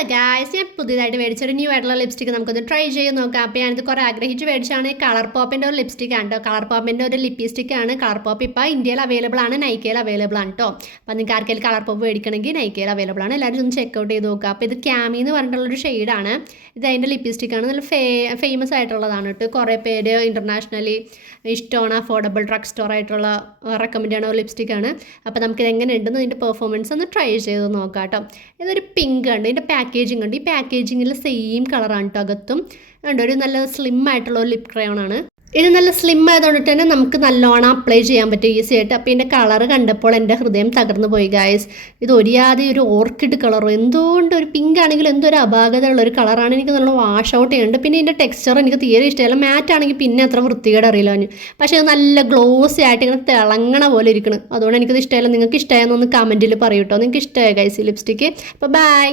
Hello guys, ഞാൻ പുതിയതായിട്ട് മേടിച്ചൊരു new ആയിട്ടുള്ള ലിപ്സ്റ്റിക്ക് നമുക്കൊന്ന് ട്രൈ ചെയ്ത് നോക്കാം. അപ്പോൾ ഞാനിത് കുറേ ആഗ്രഹിച്ച് മേടിച്ചാണ്. കളർ പോപ്പിൻ്റെ ഒരു ലിപ്സ്റ്റിക് ആണ് കേട്ടോ. കളർ പോപ്പിൻ്റെ ഒരു ലിപ്സ്റ്റിക്കാണ്. കളർ പോപ്പ് ഇപ്പോൾ ഇന്ത്യയിൽ അവൈലബിൾ ആണ്, നൈക്കയിൽ അവൈലബിൾ ആണ് കേട്ടോ. അപ്പോൾ നിങ്ങൾക്ക് ആർക്കെങ്കിലും കളർ പോപ്പ് മേടിക്കണമെങ്കിൽ നൈക്കയിൽ അവൈലബിൾ ആണ്. എല്ലാവരും ഒന്ന് ചെക്കൗട്ട് ചെയ്ത് നോക്കുക. അപ്പോൾ ഇത് ക്യാമി എന്ന് പറഞ്ഞിട്ടുള്ളൊരു ഷെയ്ഡാണ്. ഇത് അതിൻ്റെ ലിപ്സ്റ്റിക്കാണ്. നല്ല ഫേമസ് ആയിട്ടുള്ളതാണ് കേട്ടോ. കുറേ പേര് ഇൻ്റർനാഷണലി ഇഷ്ടമാണ്. അഫോർഡബിൾ ഡ്രഗ് സ്റ്റോർ ആയിട്ടുള്ള റെക്കമെൻഡ് ചെയ്യുന്ന ഒരു ലിപ്സ്റ്റിക്കാണ്. അപ്പോൾ നമുക്കിത് എങ്ങനെ ഉണ്ടെന്ന് ഇതിൻ്റെ പെർഫോമൻസ് ഒന്ന് ട്രൈ ചെയ്ത് നോക്കാം കേട്ടോ. ഇതൊരു പിങ്ക് ഉണ്ട്. ഇതിൻ്റെ പാക്കേജിംഗ് ഉണ്ട്. ഈ പാക്കേജിങ്ങിൽ സെയിം കളറാണ് കേട്ടോ. അകത്തും ഉണ്ട് ഒരു നല്ല സ്ലിം ആയിട്ടുള്ള ഒരു ലിപ് ക്രയോൺ ആണ്. ഇത് നല്ല സ്ലിം ആയതുകൊണ്ട് തന്നെ നമുക്ക് നല്ലോണം അപ്ലൈ ചെയ്യാൻ പറ്റും ഈസി ആയിട്ട്. അപ്പോൾ ഇതിൻ്റെ കളർ കണ്ടപ്പോൾ എൻ്റെ ഹൃദയം തകർന്നു പോയി ഗായ്സ്. ഇത് ഒരിയാതെ ഒരു ഓർക്കിഡ് കളറും എന്തുകൊണ്ട് ഒരു പിങ്ക് ആണെങ്കിൽ എന്തോ ഒരു അപാകതയുള്ള ഒരു കളറാണ്. എനിക്ക് നല്ല വാഷ് ഔട്ട് ചെയ്യുന്നുണ്ട്. പിന്നെ ഇതിൻ്റെ ടെക്സ്ചർ എനിക്ക് തീരെ ഇഷ്ടമല്ല. മാറ്റ് ആണെങ്കിൽ പിന്നെ അത്ര വൃത്തികേട് അറിയില്ല അവന്. പക്ഷേ അത് നല്ല ഗ്ലോസി ആയിട്ട് ഇങ്ങനെ തിളങ്ങണ പോലെ ഇരിക്കണം. അതുകൊണ്ട് എനിക്കത് ഇഷ്ടമല്ല. നിങ്ങൾക്ക് ഇഷ്ടമായെന്നൊന്ന് കമൻറ്റിൽ പറയൂ കേട്ടോ. നിങ്ങൾക്ക് ഇഷ്ടമായ ഗൈസ് ഈ ലിപ്സ്റ്റിക്ക്. അപ്പോൾ ബൈ.